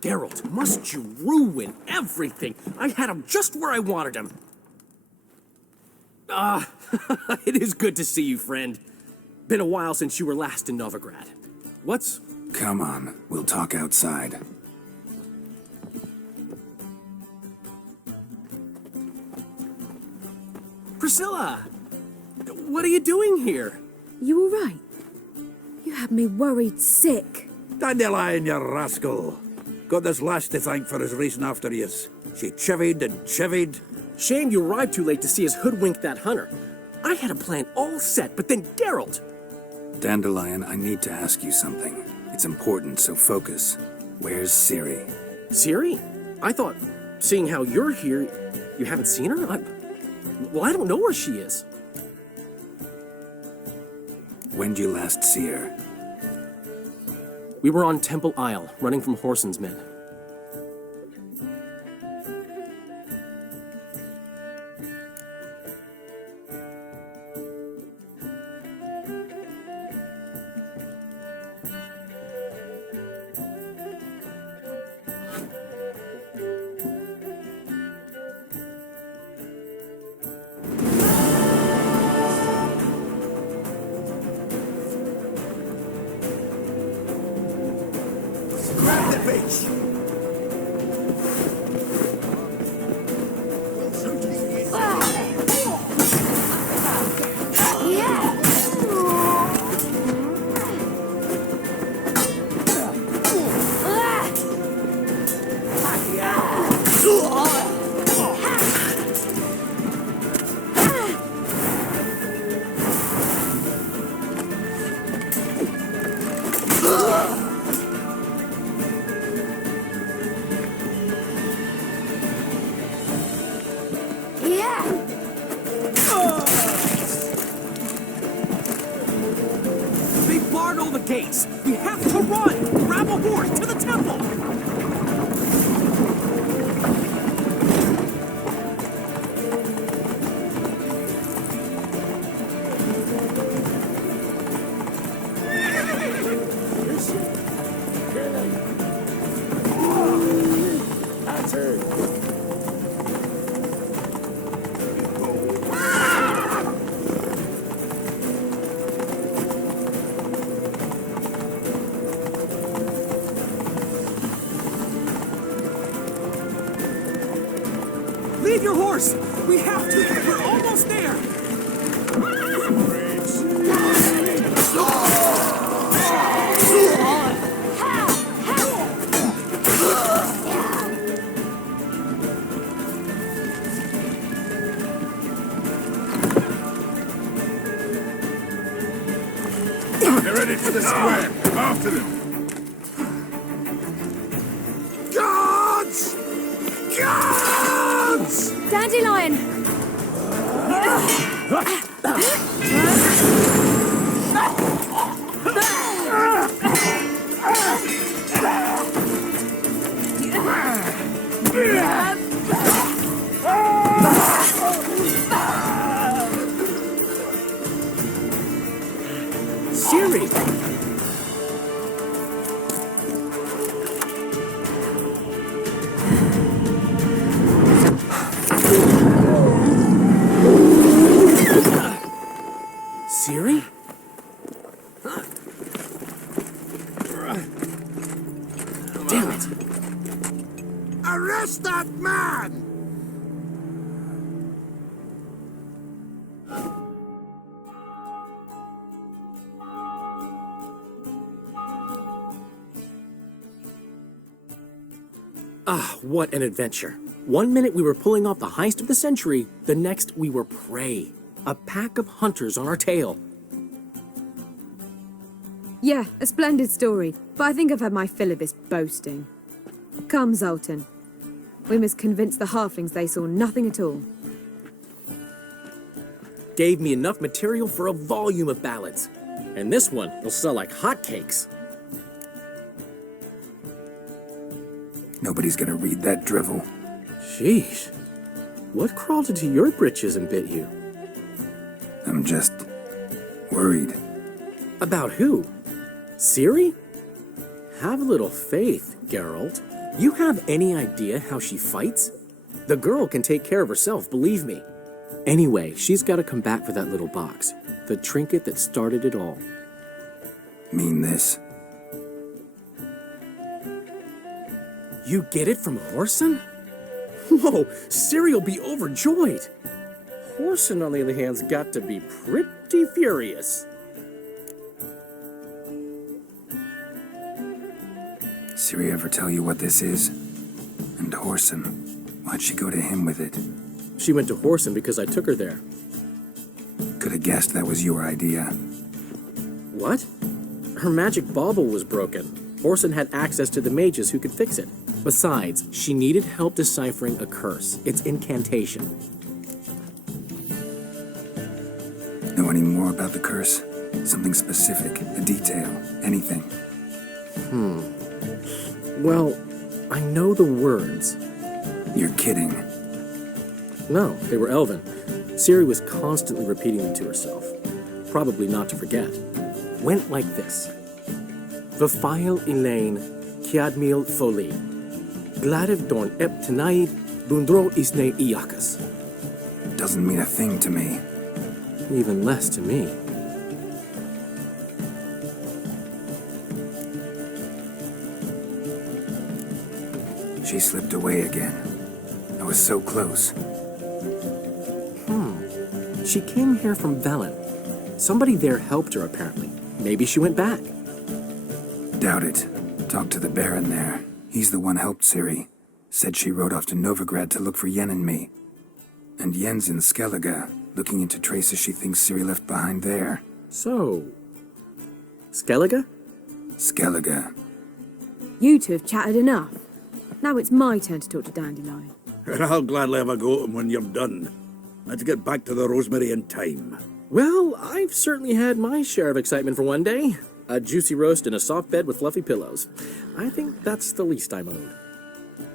Geralt, must you ruin everything? I had him just where I wanted him. It is good to see you, friend. Been a while since you were last in Novigrad. What's... Come on, we'll talk outside. Priscilla! What are you doing here? You all right? You had me worried sick. Dandelion, you rascal. Got this lass to thank for his racing after yous. She chivied and chivied. Shame you arrived too late to see us hoodwink that hunter. I had a plan all set, but then Geralt... Dandelion, I need to ask you something. It's important, so focus. Where's Ciri? Ciri? I thought, seeing how you're here, you haven't seen her? I don't know where she is. When'd you last see her? We were on Temple Isle, running from Whoreson's men. your horse! We have to! We're almost there! They're ready for the square. After them. Guards! Guards! Dandelion! Ciri! Ciri? Damn it! Arrest that man! Ah, what an adventure. 1 minute we were pulling off the heist of the century, the next we were prey. A pack of hunters on our tail. Yeah, a splendid story, but I think I've had my fill of this boasting. Come, Zoltan. We must convince the halflings they saw nothing at all. Gave me enough material for a volume of ballads. And this one will sell like hotcakes. Nobody's gonna read that drivel. Sheesh. What crawled into your britches and bit you? I'm just worried. About who? Ciri? Have a little faith, Geralt. You have any idea how she fights? The girl can take care of herself, believe me. Anyway, she's got to come back for that little box. The trinket that started it all. Mean this. You get it from Whoreson? Whoa, Ciri'll be overjoyed. Whoreson, on the other hand's got to be pretty furious. Ciri ever tell you what this is? And Whoreson, why'd she go to him with it? She went to Whoreson because I took her there. Could have guessed that was your idea. What? Her magic bauble was broken. Whoreson had access to the mages who could fix it. Besides, she needed help deciphering a curse. It's incantation. Know any more about the curse? Something specific, a detail, anything? Well, I know the words. You're kidding. No, they were Elven. Ciri was constantly repeating them to herself. Probably not to forget. Went like this. Vafile Elaine, Kiadmil Foli. Gladev Dorn Ep Tenaid, Bundro Isne Iakas. Doesn't mean a thing to me. Even less to me. She slipped away again. I was so close. She came here from Velen. Somebody there helped her, apparently. Maybe she went back. Doubt it. Talked to the Baron there. He's the one helped Ciri. Said she rode off to Novigrad to look for Yen and me. And Yen's in Skellige, looking into traces she thinks Ciri left behind there. So... Skellige? Skellige. You two have chatted enough. Now it's my turn to talk to Dandelion. I'll gladly have a go at him when you're done. Let's get back to the Rosemary in time. Well, I've certainly had my share of excitement for one day. A juicy roast and a soft bed with fluffy pillows. I think that's the least I'm owed.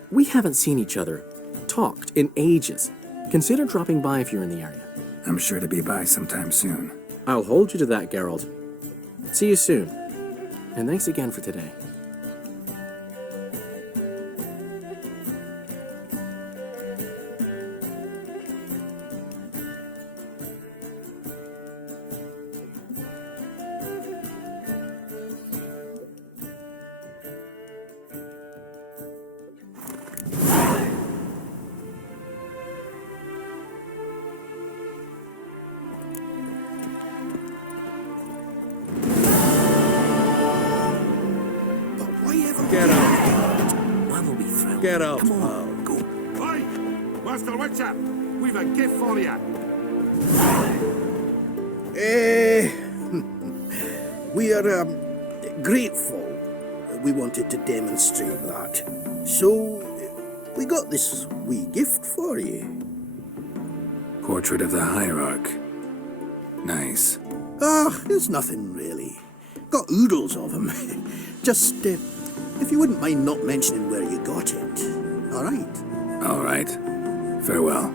We haven't seen each other, talked in ages. Consider dropping by if you're in the area. I'm sure to be by sometime soon. I'll hold you to that, Geralt. See you soon. And thanks again for today. Get up. Man will be thrilled. Get up. Come on, go. Hey, Master Witcher, we've a gift for you. We are grateful. We wanted to demonstrate that. So, we got this wee gift for you. Portrait of the Hierarch. Nice. It's nothing really. Got oodles of them. Just, if you wouldn't mind not mentioning where you got it. All right? All right. Farewell.